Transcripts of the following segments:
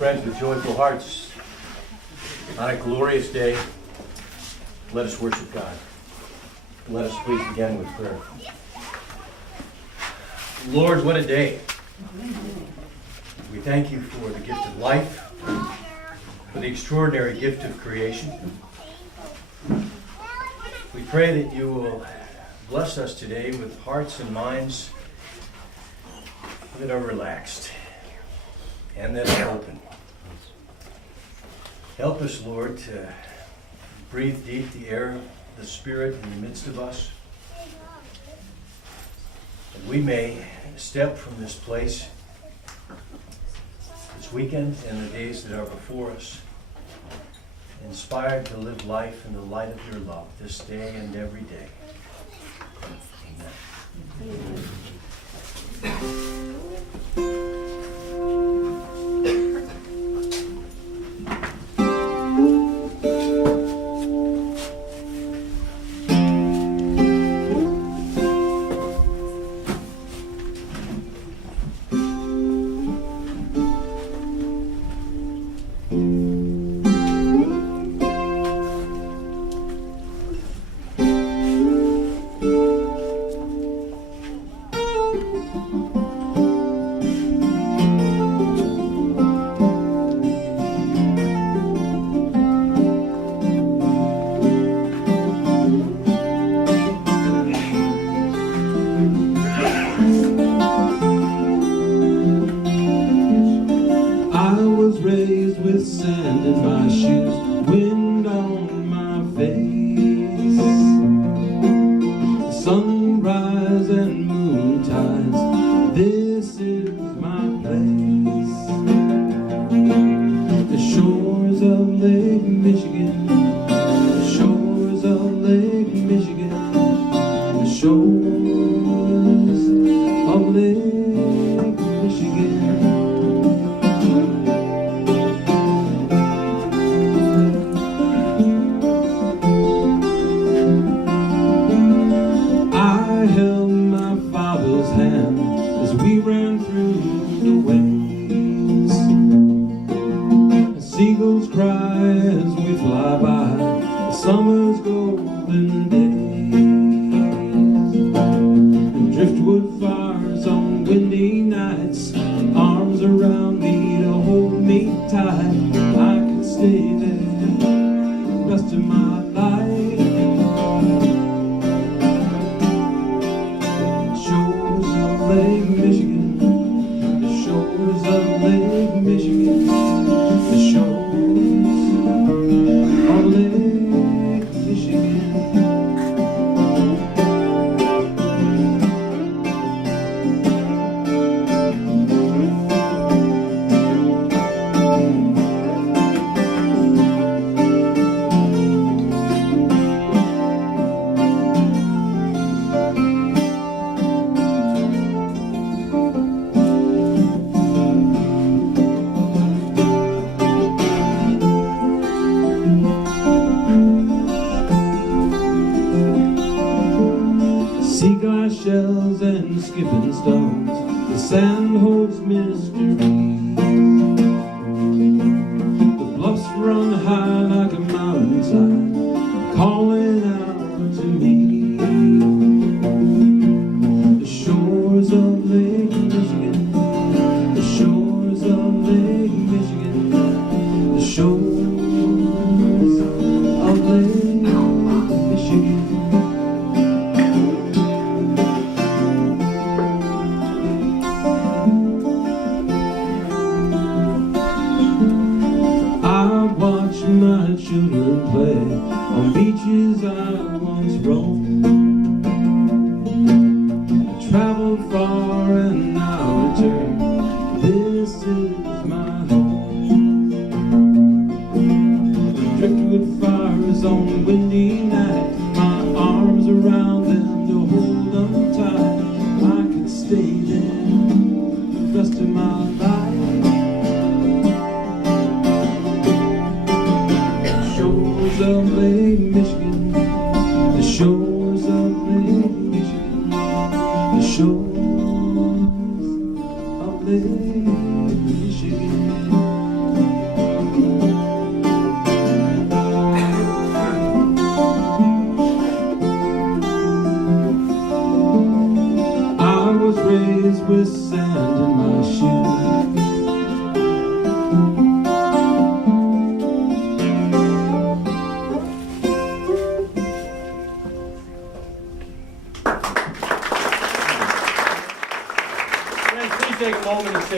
Friends, with joyful hearts, on a glorious day, let us worship God. Let us please begin with prayer. Lord, what a day. We thank you for the gift of life, for the extraordinary gift of creation. We pray that you will bless us today with hearts and minds that are relaxed and that are open. Help us, Lord, to breathe deep the air of the Spirit in the midst of us. That we may step from this place this weekend and the days that are before us, inspired to live life in the light of your love this day and every day. Amen. Michigan.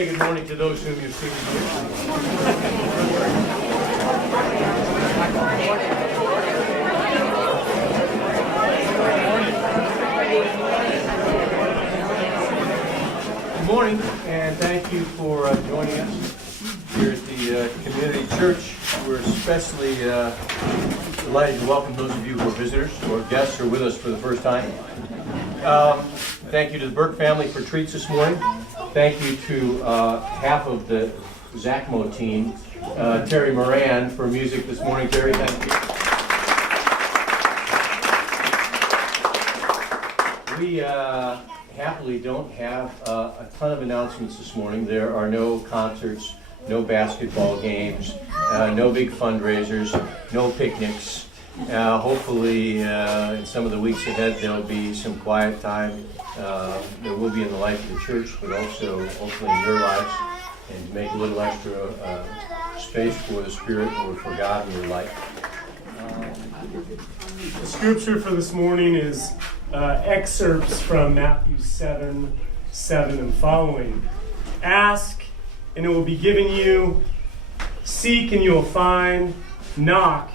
say good morning to those whom you've seen Good morning, and thank you for joining us here at the Community Church. We're especially delighted to welcome those of you who are visitors or guests who are with us for the first time. Thank you to the Burke family for treats this morning. Thank you to half of the Zacmo team, Terry Moran, for music this morning. Terry, thank you. We happily don't have a ton of announcements this morning. There are no concerts, no basketball games, no big fundraisers, no picnics. Hopefully, in some of the weeks ahead, there'll be some quiet time. There will be in the life of the church, but also hopefully in your lives, and to make a little extra space for the Spirit or for God in your life. The scripture for this morning is excerpts from Matthew 7:7 and following. Ask, and it will be given you. Seek, and you will find. Knock,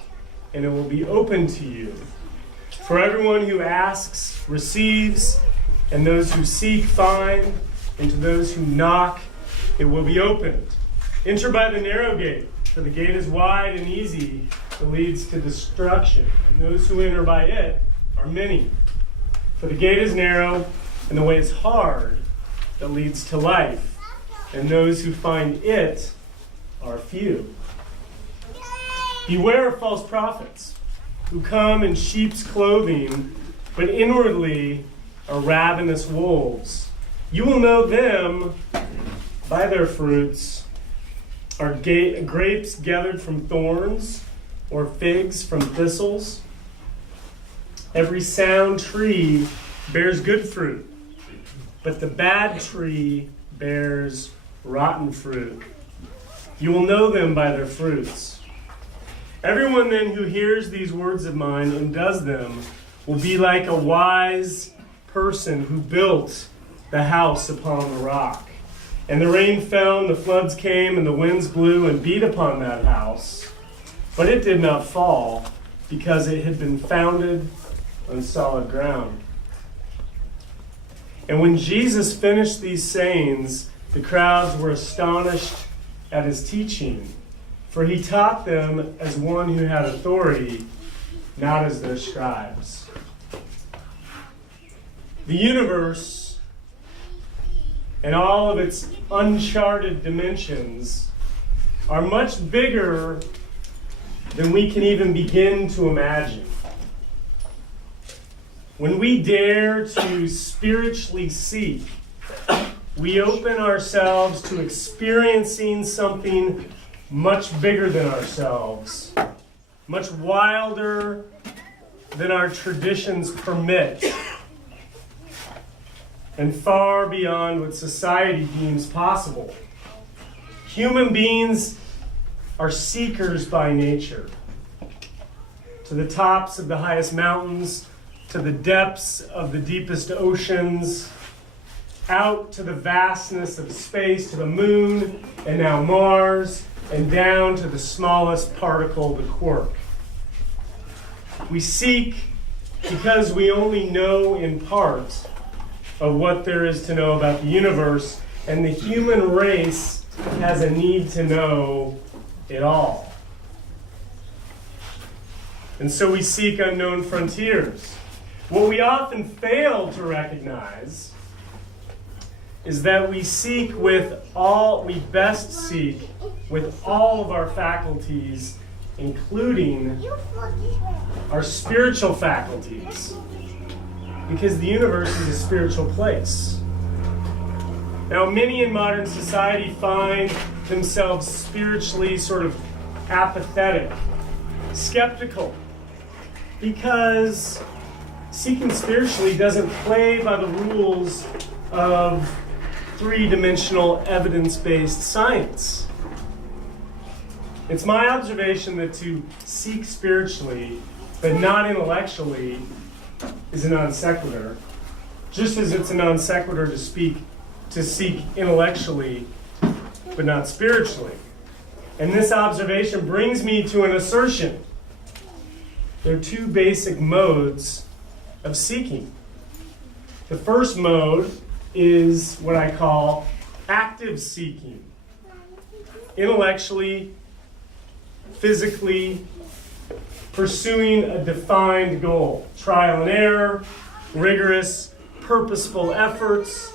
and it will be open to you. For everyone who asks receives, and those who seek find, and to those who knock it will be opened. Enter by the narrow gate, for the gate is wide and easy that leads to destruction, and those who enter by it are many. For the gate is narrow, and the way is hard that leads to life, and those who find it are few. Beware of false prophets, who come in sheep's clothing, but inwardly are ravenous wolves. You will know them by their fruits. Are grapes gathered from thorns, or figs from thistles? Every sound tree bears good fruit, but the bad tree bears rotten fruit. You will know them by their fruits. Everyone then who hears these words of mine and does them will be like a wise person who built the house upon the rock. And the rain fell, and the floods came, and the winds blew and beat upon that house. But it did not fall, because it had been founded on solid ground. And when Jesus finished these sayings, the crowds were astonished at his teaching, for he taught them as one who had authority, not as their scribes. The universe and all of its uncharted dimensions are much bigger than we can even begin to imagine. When we dare to spiritually seek, we open ourselves to experiencing something much bigger than ourselves, much wilder than our traditions permit, and far beyond what society deems possible. Human beings are seekers by nature. To the tops of the highest mountains, to the depths of the deepest oceans, out to the vastness of space, to the moon, and now Mars, and down to the smallest particle, the quark. We seek because we only know in part of what there is to know about the universe, and the human race has a need to know it all. And so we seek unknown frontiers. What we often fail to recognize is that we best seek with all of our faculties, including our spiritual faculties, because the universe is a spiritual place. Now, many in modern society find themselves spiritually sort of apathetic, skeptical, because seeking spiritually doesn't play by the rules of three-dimensional evidence-based science. It's my observation that to seek spiritually, but not intellectually, is a non sequitur, just as it's a non sequitur to seek intellectually, but not spiritually. And this observation brings me to an assertion. There are two basic modes of seeking. The first mode is what I call active seeking. Intellectually, physically, pursuing a defined goal. Trial and error, rigorous, purposeful efforts.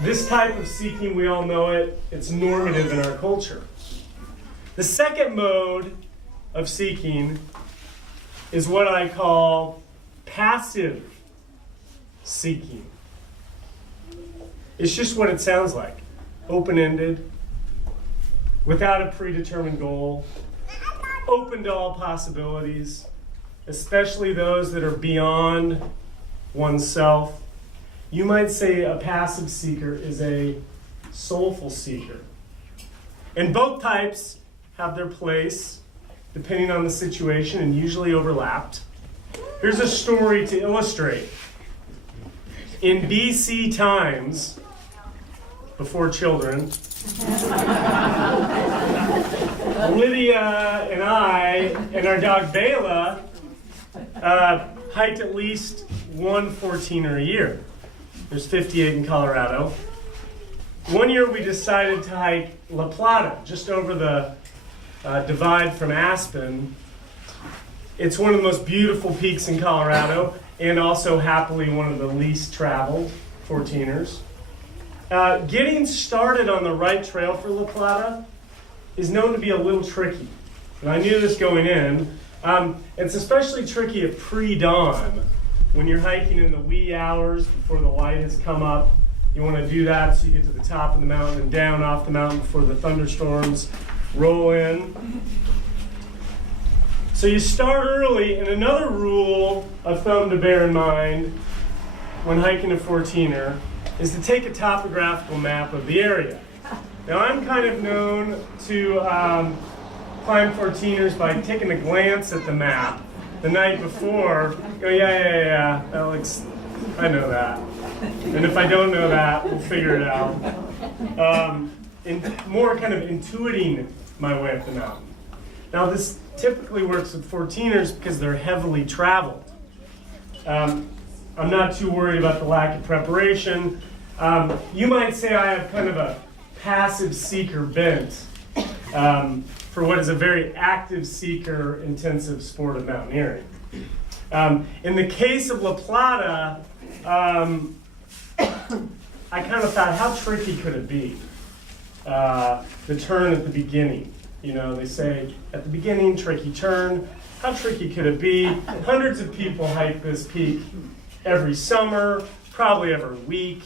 This type of seeking, we all know it, it's normative in our culture. The second mode of seeking is what I call passive seeking. It's just what it sounds like. Open-ended, without a predetermined goal, open to all possibilities, especially those that are beyond oneself. You might say a passive seeker is a soulful seeker. And both types have their place, depending on the situation, and usually overlapped. Here's a story to illustrate. In BC times, before children, Lydia and I and our dog Bela hiked at least one 14er a year. There's 58 in Colorado. One year we decided to hike La Plata, just over the divide from Aspen. It's one of the most beautiful peaks in Colorado, and also happily one of the least traveled 14ers. Getting started on the right trail for La Plata is known to be a little tricky. And I knew this going in. It's especially tricky at pre-dawn when you're hiking in the wee hours before the light has come up. You want to do that so you get to the top of the mountain and down off the mountain before the thunderstorms roll in. So you start early, and another rule of thumb to bear in mind when hiking a 14er is to take a topographical map of the area. Now I'm kind of known to climb 14ers by taking a glance at the map the night before. Go, yeah, that looks, I know that. And if I don't know that, we'll figure it out. More kind of intuiting my way up the mountain. Now this typically works with 14ers because they're heavily traveled. I'm not too worried about the lack of preparation. You might say I have kind of a passive seeker bent for what is a very active seeker intensive sport of mountaineering. In the case of La Plata, I kind of thought, how tricky could it be? The turn at the beginning. You know, they say at the beginning, tricky turn. How tricky could it be? Hundreds of people hike this peak every summer, probably every week.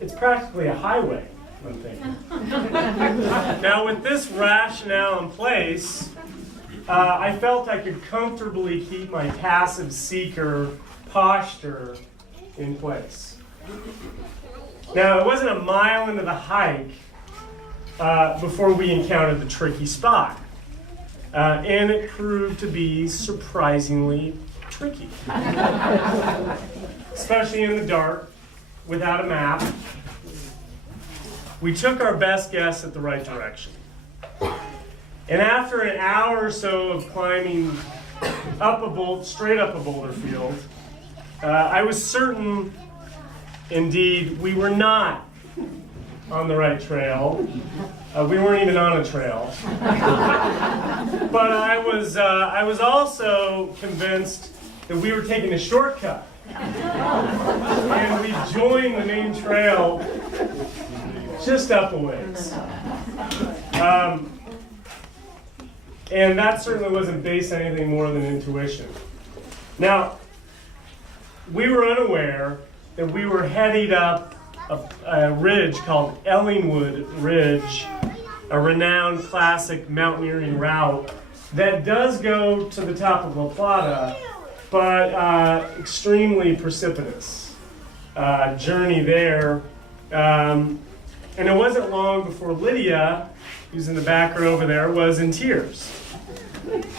It's practically a highway, I'm thinking. Now, with this rationale in place, I felt I could comfortably keep my passive seeker posture in place. Now, it wasn't a mile into the hike before we encountered the tricky spot. And it proved to be surprisingly tricky. Especially in the dark, without a map. We took our best guess at the right direction. And after an hour or so of climbing straight up a boulder field, I was certain, indeed, we were not on the right trail. We weren't even on a trail. But I was also convinced that we were taking a shortcut. And we joined the main trail just up a ways. And that certainly wasn't based on anything more than intuition. Now, we were unaware that we were heading up a ridge called Ellingwood Ridge, a renowned classic mountaineering route that does go to the top of La Plata, but extremely precipitous journey there. And it wasn't long before Lydia, who's in the back row over there, was in tears.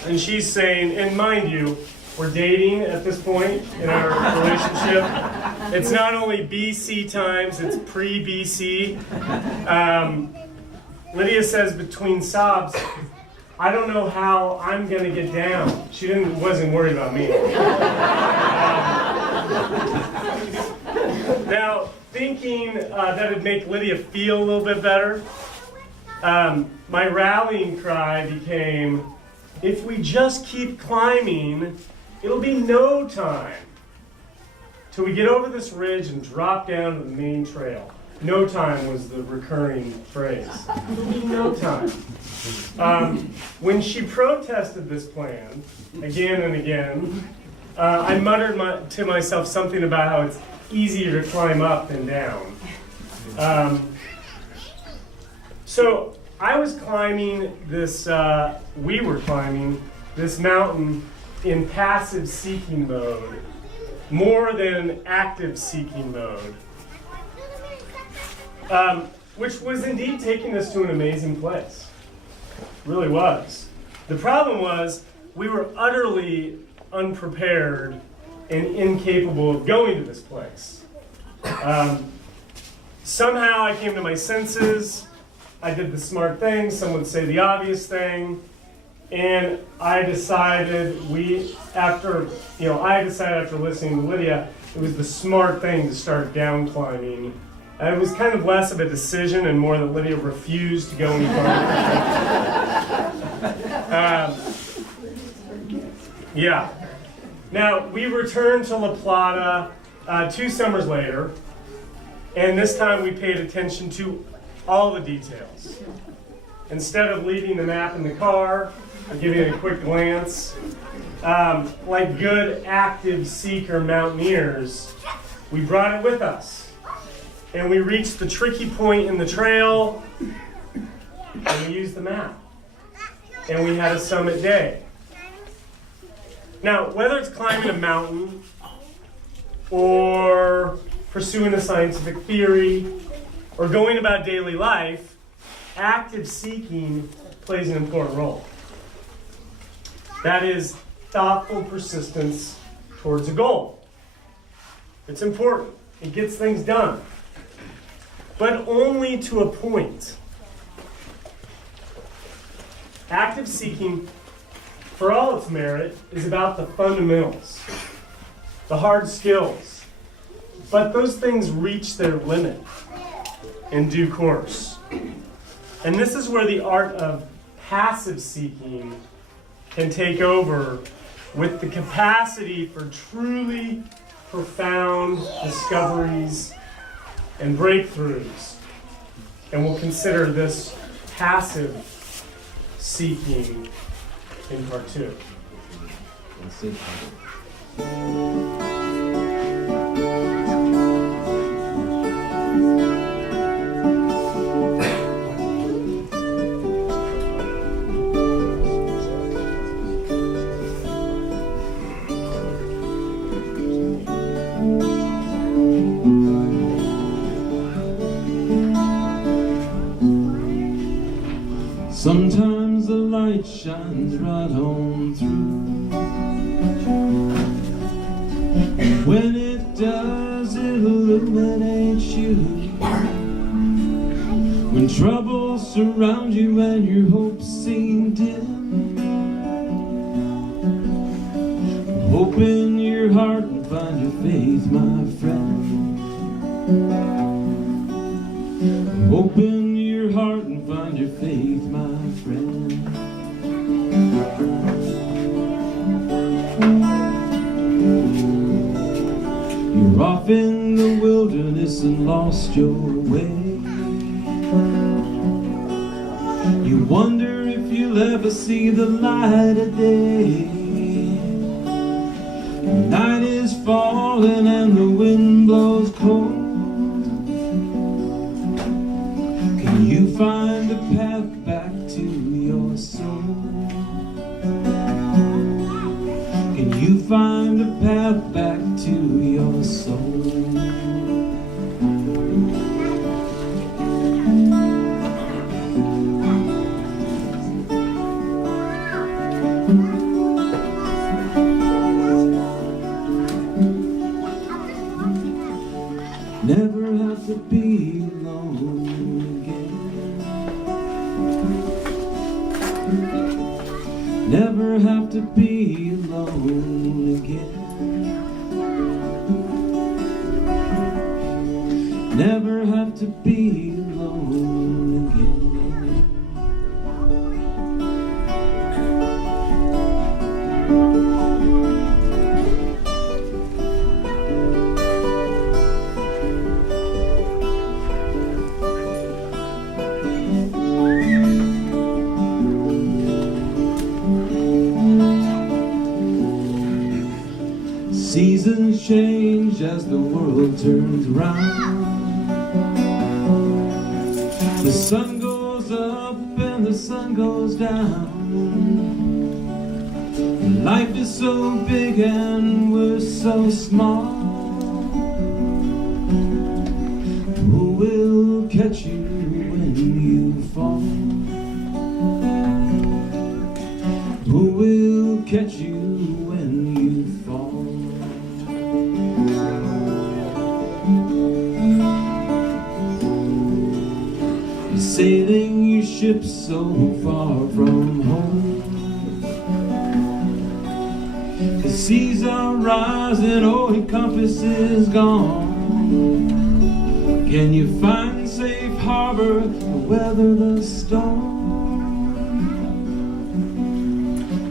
And she's saying, and mind you, we're dating at this point in our relationship. It's not only BC times, it's pre-BC. Lydia says between sobs, I don't know how I'm going to get down. She wasn't worried about me. Now, thinking that it'd make Lydia feel a little bit better, my rallying cry became, if we just keep climbing, it'll be no time till we get over this ridge and drop down to the main trail. No time was the recurring phrase. It'll be no time. When she protested this plan again and again, I muttered to myself something about how it's easier to climb up than down. So I was climbing this, we were climbing this mountain in passive seeking mode, more than active seeking mode, which was indeed taking us to an amazing place. Really was. The problem was we were utterly unprepared and incapable of going to this place. Somehow I came to my senses. I did the smart thing, some would say the obvious thing, and I decided after listening to Lydia, it was the smart thing to start down climbing. It was kind of less of a decision and more that Lydia refused to go any farther. Yeah. Now, we returned to La Plata 2 summers later, and this time we paid attention to all the details. Instead of leaving the map in the car or giving it a quick glance, like good active seeker mountaineers, we brought it with us. And we reached the tricky point in the trail, and we used the map. And we had a summit day. Now, whether it's climbing a mountain, or pursuing a scientific theory, or going about daily life, active seeking plays an important role. That is thoughtful persistence towards a goal. It's important. It gets things done. But only to a point. Active seeking, for all its merit, is about the fundamentals, the hard skills. But those things reach their limit in due course. And this is where the art of passive seeking can take over with the capacity for truly profound discoveries and breakthroughs. And we'll consider this passive seeking in part 2. Sometimes the light shines right on through. And when it does, it illuminates you. When troubles surround you and your hopes seem dim, open your heart and find your faith, my friend. Open your heart and find your faith, my friend. You're off in the wilderness and lost your way. You wonder if you'll ever see the light of day. The night is falling and the wind blows cold. Can you find a path back to your soul? Can you find a path back to your soul? Never have to be alone again. Never have to be alone again. Seasons change as the world turns round. The sun goes up and the sun goes down. Life is so big and we're so small. Who will catch you when you fall? Who will catch you when you fall? Sailing your ship so far from home. The seas are rising, oh, your compass is gone. Can you find safe harbor to weather the storm?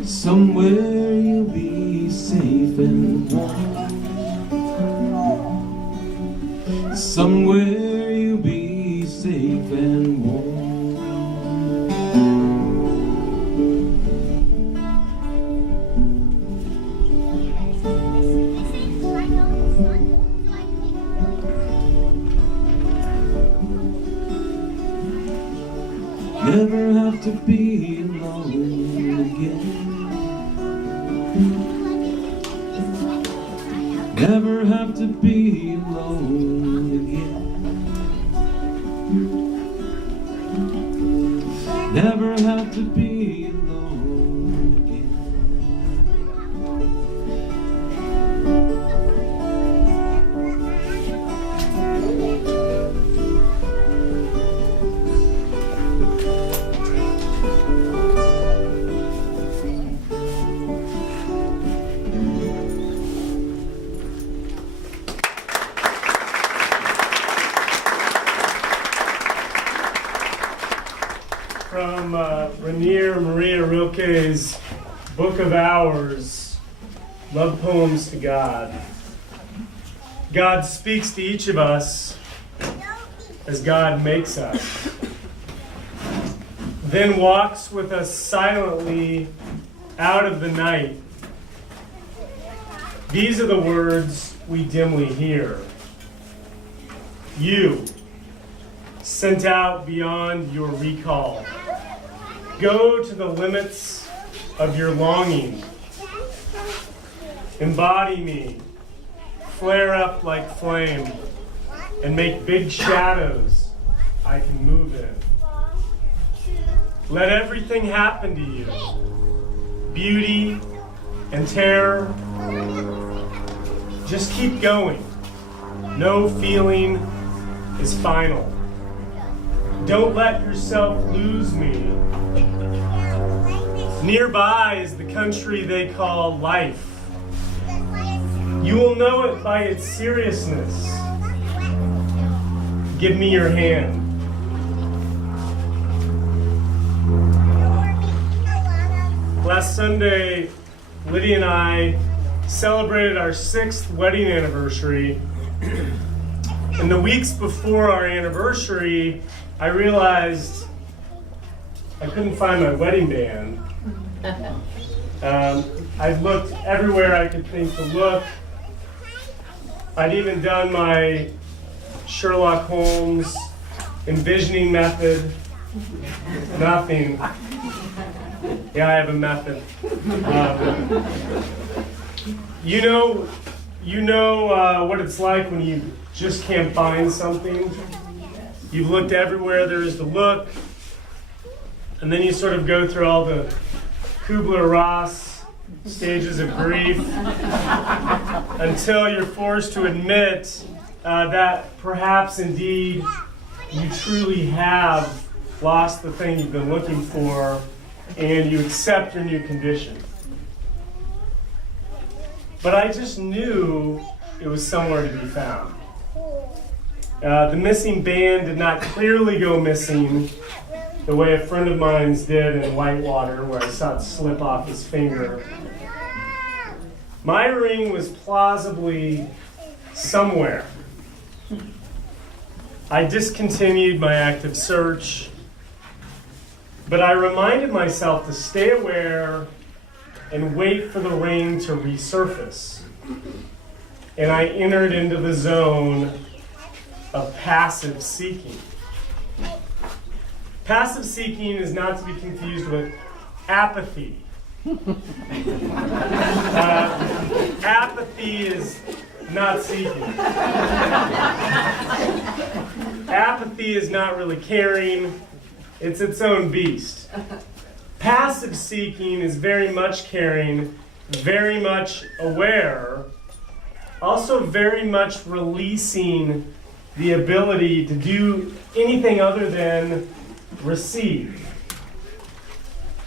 Somewhere you'll be safe and warm. Somewhere you'll be safe and warm. Never have to be alone again. Never have to be alone again. Never have to be alone again. From Rainier Maria Rilke's Book of Hours, Love Poems to God. God speaks to each of us as God makes us, then walks with us silently out of the night. These are the words we dimly hear. You, sent out beyond your recall. Go to the limits of your longing. Embody me, flare up like flame, and make big shadows I can move in. Let everything happen to you. Beauty and terror. Just keep going. No feeling is final. Don't let yourself lose me. Nearby is the country they call life. You will know it by its seriousness. Give me your hand. Last Sunday, Lydia and I celebrated our 6th wedding anniversary. In the weeks before our anniversary, I realized I couldn't find my wedding band. I'd looked everywhere I could think to look. I'd even done my Sherlock Holmes envisioning method. Nothing. Yeah, I have a method. You know what it's like when you just can't find something. You've looked everywhere there is to look, and then you sort of go through all the Kubler-Ross stages of grief until you're forced to admit that perhaps indeed you truly have lost the thing you've been looking for, and you accept your new condition. But I just knew it was somewhere to be found. The missing band did not clearly go missing the way a friend of mine's did in Whitewater, where I saw it slip off his finger. My ring was plausibly somewhere. I discontinued my active search, but I reminded myself to stay aware and wait for the ring to resurface. And I entered into the zone of passive seeking. Passive seeking is not to be confused with apathy. Apathy is not seeking. Apathy is not really caring. It's its own beast. Passive seeking is very much caring, very much aware, also very much releasing the ability to do anything other than receive.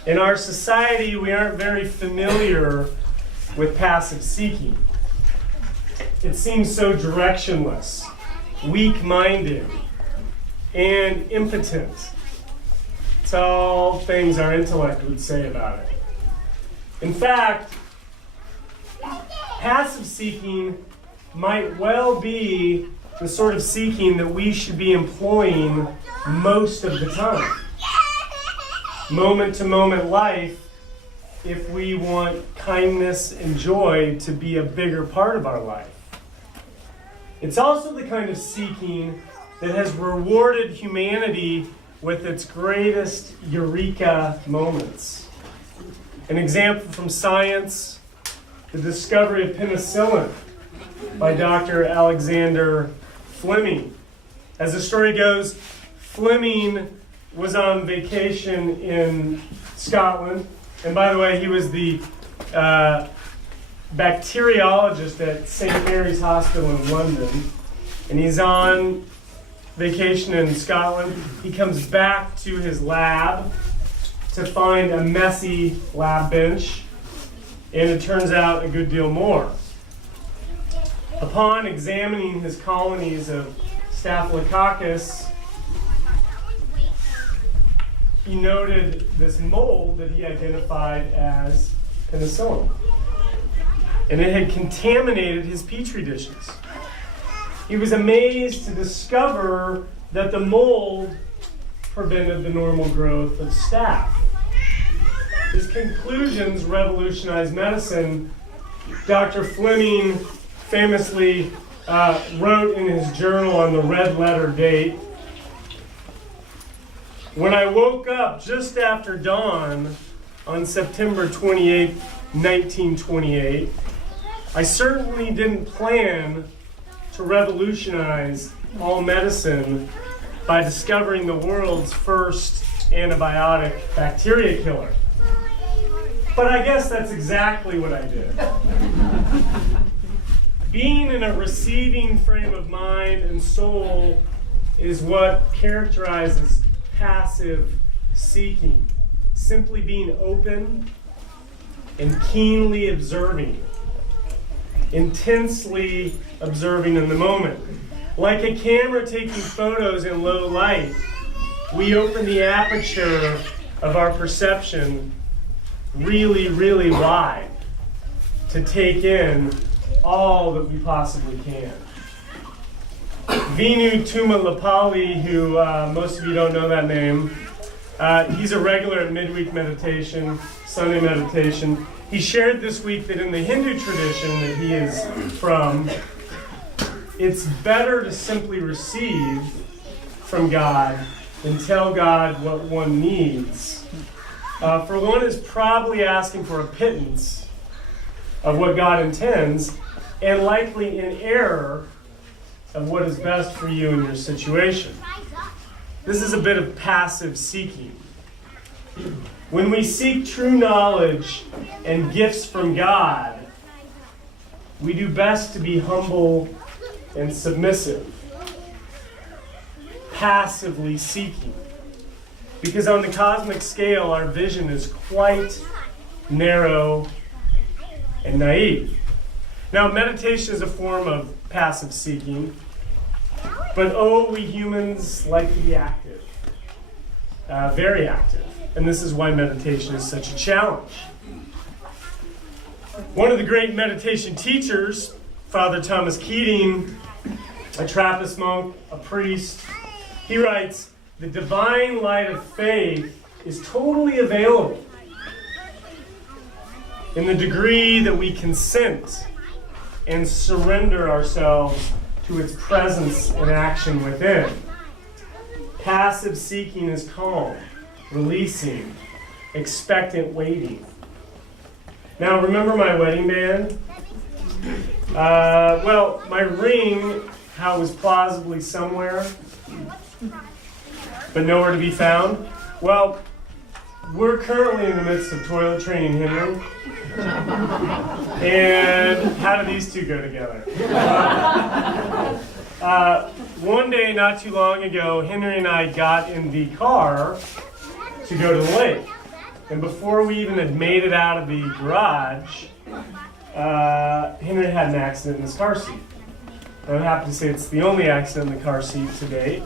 In our society, we aren't very familiar with passive seeking. It seems so directionless, weak-minded, and impotent. It's all things our intellect would say about it. In fact, passive seeking might well be the sort of seeking that we should be employing most of the time. Moment-to-moment life, if we want kindness and joy to be a bigger part of our life. It's also the kind of seeking that has rewarded humanity with its greatest eureka moments. An example from science, the discovery of penicillin by Dr. Alexander Fleming. As the story goes, Fleming was on vacation in Scotland. And by the way, he was the bacteriologist at St. Mary's Hospital in London. And he's on vacation in Scotland. He comes back to his lab to find a messy lab bench. And it turns out a good deal more. Upon examining his colonies of Staphylococcus, he noted this mold that he identified as penicillin. And it had contaminated his petri dishes. He was amazed to discover that the mold prevented the normal growth of staph. His conclusions revolutionized medicine. Dr. Fleming famously wrote in his journal on the red letter date, "When I woke up just after dawn on September 28, 1928, I certainly didn't plan to revolutionize all medicine by discovering the world's first antibiotic bacteria killer. But I guess that's exactly what I did." Being in a receiving frame of mind and soul is what characterizes passive seeking. Simply being open and keenly observing. Intensely observing in the moment. Like a camera taking photos in low light, we open the aperture of our perception really, really wide to take in all that we possibly can. Vinu Tumalapalli, who most of you don't know that name, he's a regular at midweek meditation, Sunday meditation. He shared this week that in the Hindu tradition that he is from, it's better to simply receive from God than tell God what one needs. For one is probably asking for a pittance of what God intends, and likely in error of what is best for you in your situation. This is a bit of passive seeking. When we seek true knowledge and gifts from God, we do best to be humble and submissive, passively seeking. Because on the cosmic scale, our vision is quite narrow and naive. Now, meditation is a form of passive seeking, but we humans like to be active, very active. And this is why meditation is such a challenge. One of the great meditation teachers, Father Thomas Keating, a Trappist monk, a priest, he writes, "The divine light of faith is totally available in the degree that we consent and surrender ourselves to its presence and action within. Passive seeking is calm, releasing, expectant waiting." Now, remember my wedding band? Well, my ring, how it was plausibly somewhere, but nowhere to be found. Well, we're currently in the midst of toilet training Henry. And how do these two go together? One day, not too long ago, Henry and I got in the car to go to the lake. And before we even had made it out of the garage, Henry had an accident in his car seat. I'm happy to say it's the only accident in the car seat to date.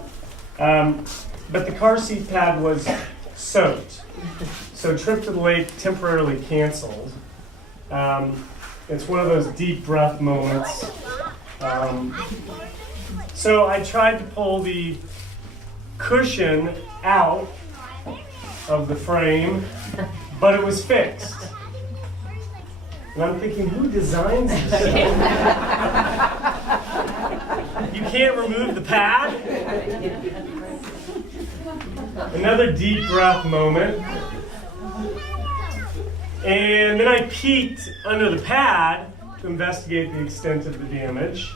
But the car seat pad was soaked. So trip to the lake temporarily canceled. It's one of those deep breath moments. So I tried to pull the cushion out of the frame, but it was fixed. And I'm thinking, who designs this? You can't remove the pad? Another deep breath moment. And then I peeked under the pad to investigate the extent of the damage.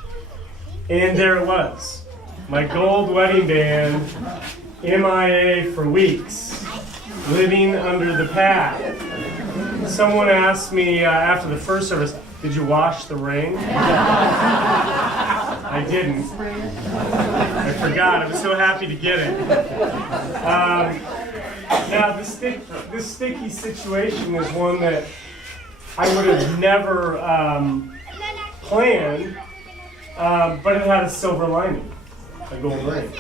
And there it was. My gold wedding band, MIA for weeks, living under the pad. Someone asked me after the first service, "Did you wash the ring?" I didn't. I forgot. I was so happy to get it. Now, this sticky situation is one that I would have never planned, but it had a silver lining, a gold ring.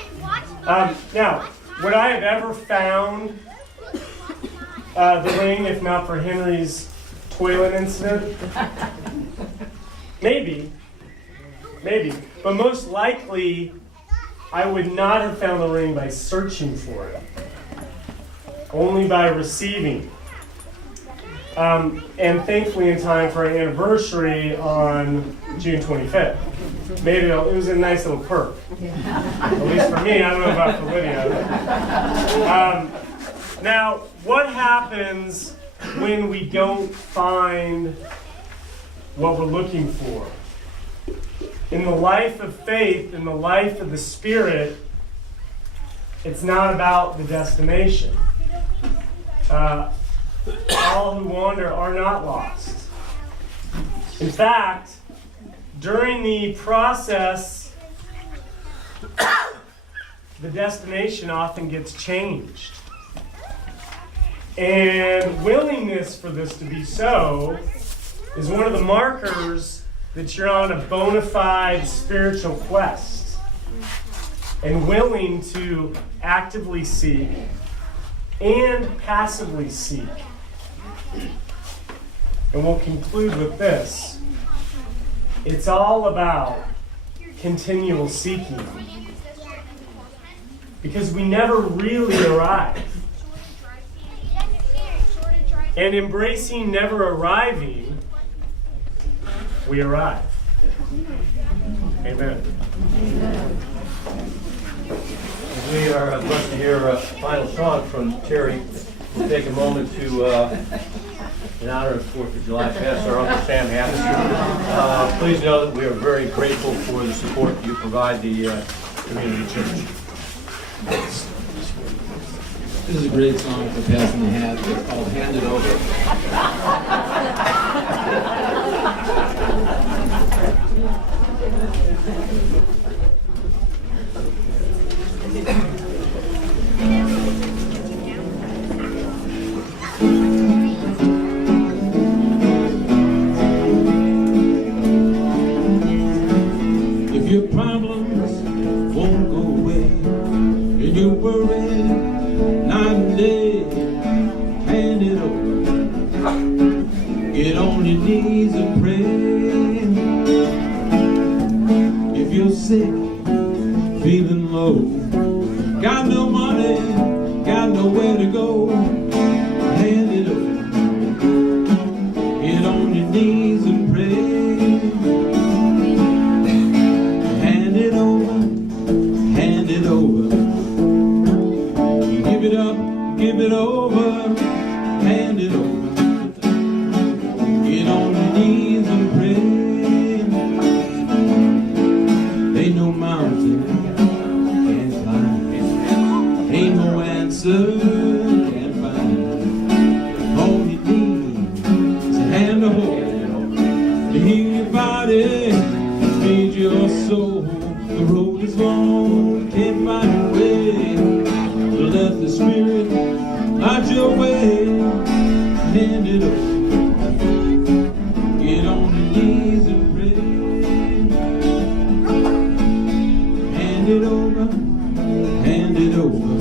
Now, would I have ever found the ring if not for Henry's toilet incident? Maybe. But most likely, I would not have found the ring by searching for it. Only by receiving. And thankfully in time for our anniversary on June 25th. Maybe it was a nice little perk. At least for me, I don't know about for Lydia. Now, what happens when we don't find what we're looking for? In the life of faith, in the life of the Spirit, it's not about the destination. All who wander are not lost. In fact, during the process, the destination often gets changed. And willingness for this to be so is one of the markers that you're on a bona fide spiritual quest and willing to actively seek and passively seek. And we'll conclude with this. It's all about continual seeking. Because we never really arrive. And embracing never arriving, we arrive. Amen. We are blessed to hear a final song from Terry. We'll take a moment to, in honor of 4th of July, pass our Uncle Sam Happy. Please know that we are very grateful for the support you provide the community church. This is a great song for passing the hat. It's called Hand It Over. Get on your knees and pray. If you're sick, feeling low, got no money, got nowhere to go, hand it over. Get on your knees and pray. Hand it over, hand it over. Give it up, give it over, hand it over. Get on your knees and pray. Ain't no mountain can't climb, ain't no answer can't find. On your knees, it's a hand to hold, to heal your body, feed your soul. The road is long, can't find a way, to let the Spirit light your way. Hand it over. Get on your knees and pray. Hand it over, hand it over.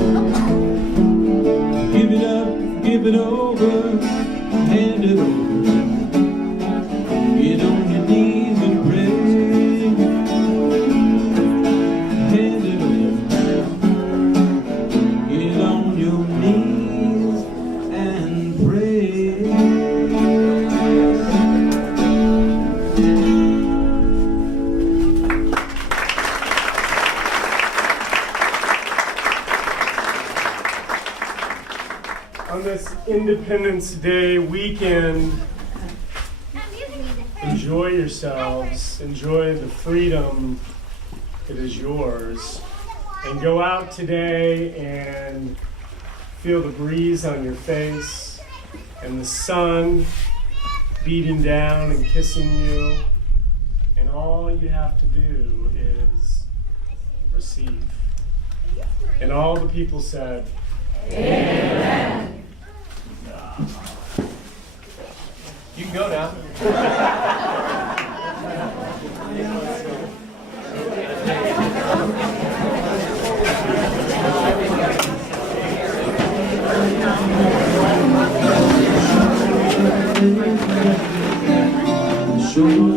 Give it up, give it over, hand it over. Get on your knees and pray. Hand it over. Get on your knees and pray. On this Independence Day weekend, enjoy yourselves, enjoy the freedom that is yours, and go out today and feel the breeze on your face and the sun beating down and kissing you, and all you have to do is receive. And all the people said, Amen. You can go now. Sure.